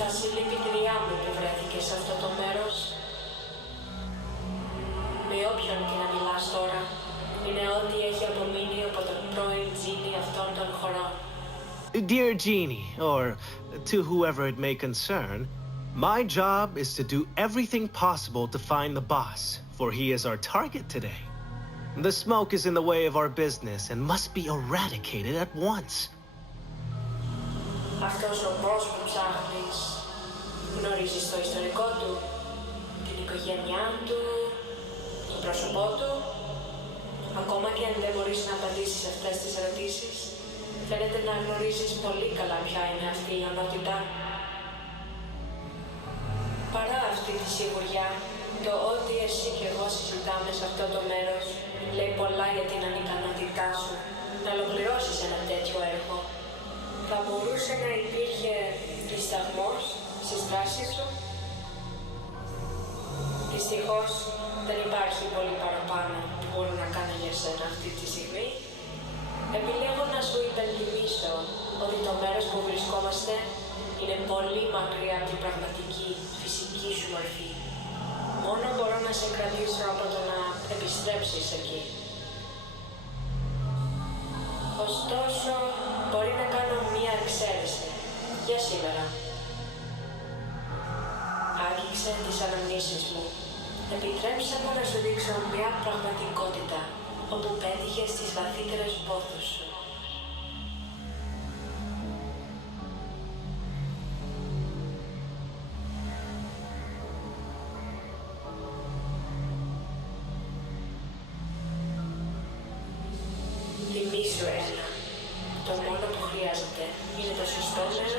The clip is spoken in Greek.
Τα συλληπιτήριά μου που βρέθηκε σε αυτό το μέρος. Με όποιον και να μιλάς τώρα, είναι ό,τι έχει απομείνει από τον πρώην Τζίνι αυτών των χωρών. Dear Genie, or to whoever it may concern, my job is to do everything possible to find the boss, for he is our target today. The smoke is in the way of our business and must be eradicated at once. Αυτός ο boss που ψάχνεις, γνωρίζεις το ιστορικό του, την οικογένειά του, το πρόσωπό του. Ακόμα και αν δεν μπορείς να απαντήσεις αυτές τις ερωτήσεις, φαίνεται να γνωρίζεις πολύ καλά ποια είναι αυτή η ονότητα. Παρά αυτή τη σιγουριά, το ότι εσύ και εγώ συζητάμε σε αυτό το μέρος λέει πολλά για την ανικανότητά σου να ολοκληρώσεις ένα τέτοιο έργο. Θα μπορούσε να υπήρχε δισταγμός στις δράσεις σου. Δυστυχώς δεν υπάρχει πολύ παραπάνω που μπορώ να κάνω για σένα αυτή τη στιγμή. Επιλέγω να σου υπενθυμίσω ότι το μέρος που βρισκόμαστε είναι πολύ μακριά από την πραγματική φυσική σου μορφή. Μόνο μπορώ να σε κρατήσω από το να επιστρέψεις εκεί. Ωστόσο, μπορεί να κάνω μία εξαίρεση για σήμερα. Άγγιξε τις αναμνήσεις μου. Επιτρέψε μου να σου δείξω μια πραγματικότητα όπου πέτυχες τις βαθύτερες πόθους σου. Θυμήσου ένα. Το μόνο που χρειάζεται είναι το σωστό μέρος